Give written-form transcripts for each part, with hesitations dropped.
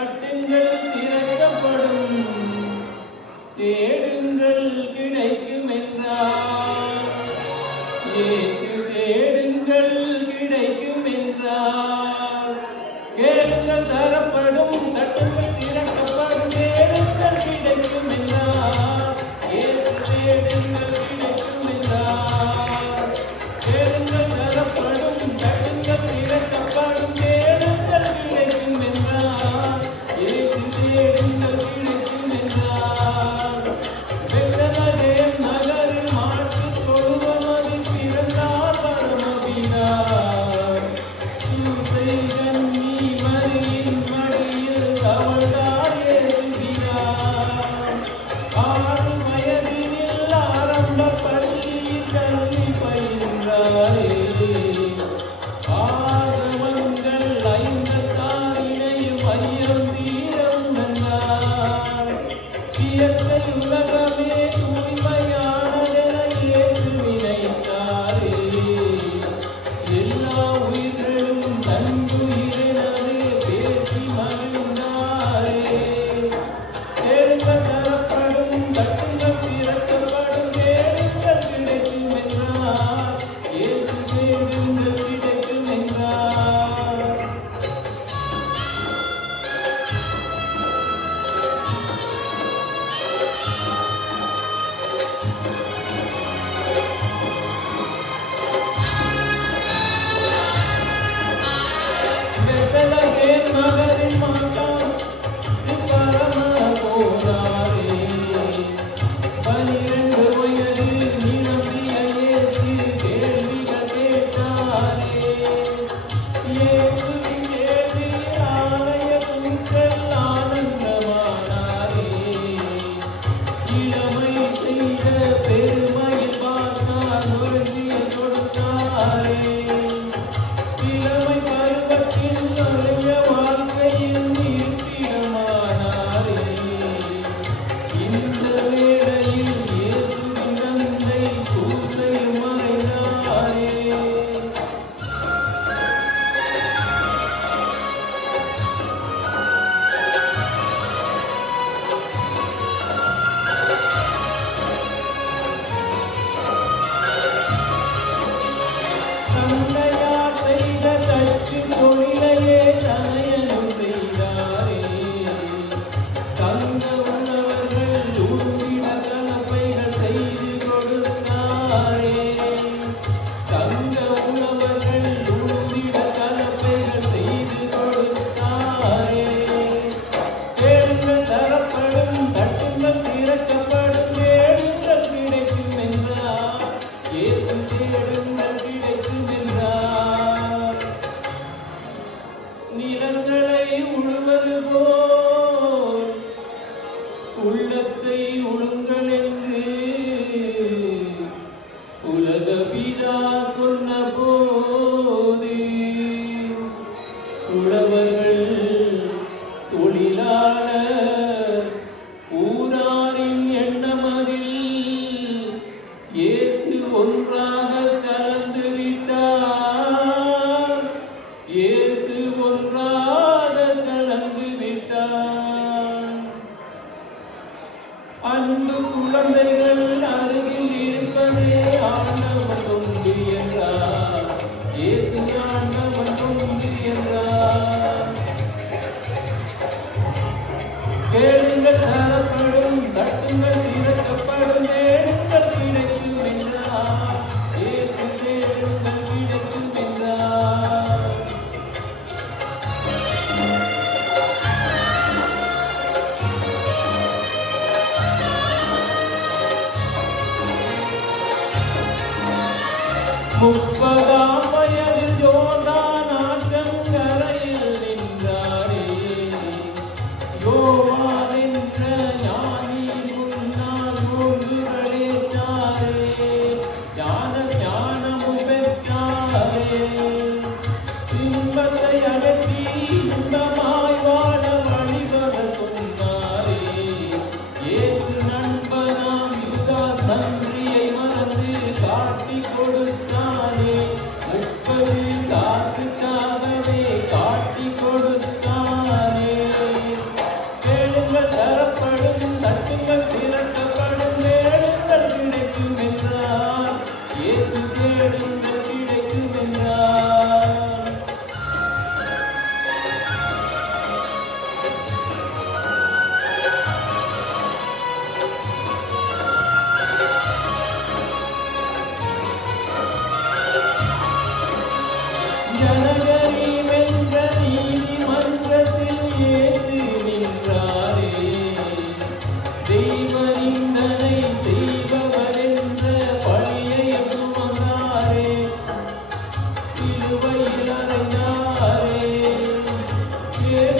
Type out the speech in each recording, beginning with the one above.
தட்டுங்கள் திறக்கப்படும், தேடுங்கள் கிடைக்கும் என்றார். இயேசு தேடுங்கள் கிடைக்கும் என்றார். கேளுங்கள் தரப்படும், தட்டுங்கள் திறக்கப்படும், தேடுங்கள் கிடைக்கும் என்றார். இயேசு தேடுங்கள் கிடைக்கும் என்றார். கேளுங்கள் தரப்படும், தட்டுங்கள் திறக்கப்படும், தேடுங்கள் கிடைக்கும் என்றார். இயேசு தேடுங்கள் கிடைக்கும் என்றார். பெத்தலகேம் நகரில் மாட்டுத் தொழுவமதில் பிறந்தார் பரமபிதார். சூசை கன்னி மரியின் மடியில் தவழ்ந்தார் இயேசுபிரான். 6 வயதினில் ஆரம்பப் பள்ளியில் கல்வி பயின்றாரே. ஆகமங்கள் 56 ஐயம் தீர உணர்ந்தார். இயற்கை உலகமே தூய்மையானதென இயேசு நினைத்தாரே. எல்லா உயிர்களும் தன்னுயிரெனவே பேசி மகிழ்ந்தாரே. தேடுங்கள் தரப்படும், தட்டுங்கள் திறக்கப்படும், தேடுங்கள் கிடைக்கும் என்றார். இயேசு தேடுங்கள் கிடைக்கும் என்றார். பெத்தலகேம் நகரில் மாட்டான் பரம போனாரே. 12 வயதில் நிரம்பிய இயேசு கேள்விகள் கேட்டாரே. இயேசுவின் கேள்வியில் ஆலய குருக்கள் ஆனந்தமானாரே. இளமை செய்த பெருமையில் பார்த்தார், நொறுங்கிய கொடுத்தாரே. இளமை பருவத்தில் நுழைய வாழ்க்கையில் இருப்பிடமானாரே. இந்த வேளையில் இயேசுவின் தந்தை சூசையில் மறைந்தாரே. தந்தையார் செய்த தச்சு தொழிலையே தனையனும் செய்தாரே. தந்த உணவர்கள் உருவிட கலப்பைகள் செய்து கொடுத்தாரே. தந்த உணவர்கள் உருவிட கலப்பைகள் செய்து கொடுத்தாரே. கேளுங்கள் தரப்படும், தட்டுங்கள் திறக்கப்படும், தேடுங்கள் கிடைக்கும் என்றார். இயேசு தேடுங்கள் கிடைக்கும் என்றார். நிலங்களை உழுவது போல் உள்ளத்தை உழுங்கள் என்று உலக பிதா சொன்ன போது உழவர்கள், தொழிலாளர், ஊராரின் எண்ணமதில் இயேசு ஒன்றாக கலந்து விட்டார். இயேசு ஒன்றாக கலந்து விட்டார். அன்பு குழந்தைகள் அருகில் இருப்பதே ஆண்டவன் தொண்டு என்றார். இயேசு ஆண்டவன் தொண்டு என்றார். கேளுங்கள் தரப்படும், தட்டுங்கள் திறக்கப்படும், தேடுங்கள் கிடைக்கும் என்றார். இயேசு தேடுங்கள் கிடைக்கும் என்றார். முப்பதாம் வயதில் யோர்தான் ஆற்றங்கரையில் நின்றாரே. யோவான் என்ற ஞானி முன்னால் மூழ்குகளேற்றாரே. ஞானமும் பெற்றாரே. இன்பத்தை அகற்றி இன்பமாய் வாழ வழிபட சொன்னாரே. இயேசு நண்பனாம் யூதாஸ் நன்றியை மறந்து காட்டிக் கொடுத்தானே. 30 காசு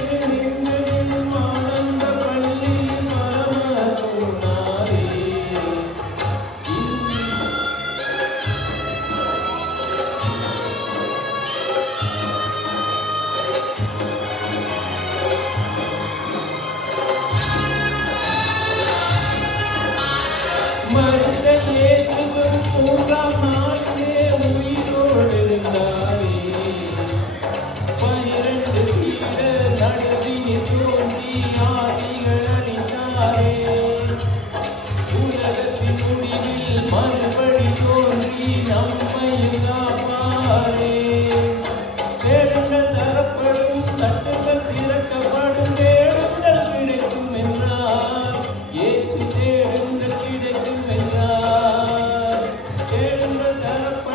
என்று நின்றனின் ஆனந்த பள்ளி மரம போனாரே. மரித்த இயேசுவும் மூன்றாம் நாளிலே உயிரோடு எழுந்தாரே. 12 சீடர் நடுவினில் தோன்றி ஆவிகள் அளித்தாரே. உலகத்தின் முடிவில் மறுபடி தோன்றி நம்மையும் காப்பாரே. தேடுங்கள் தரப்படும், தட்டுங்கள் திறக்கப்படும், தேடுங்கள் கிடைக்கும் என்றார். இயேசு தேடுங்கள் கிடைக்கும் என்றார். தேடுங்கள் தரப்படும்.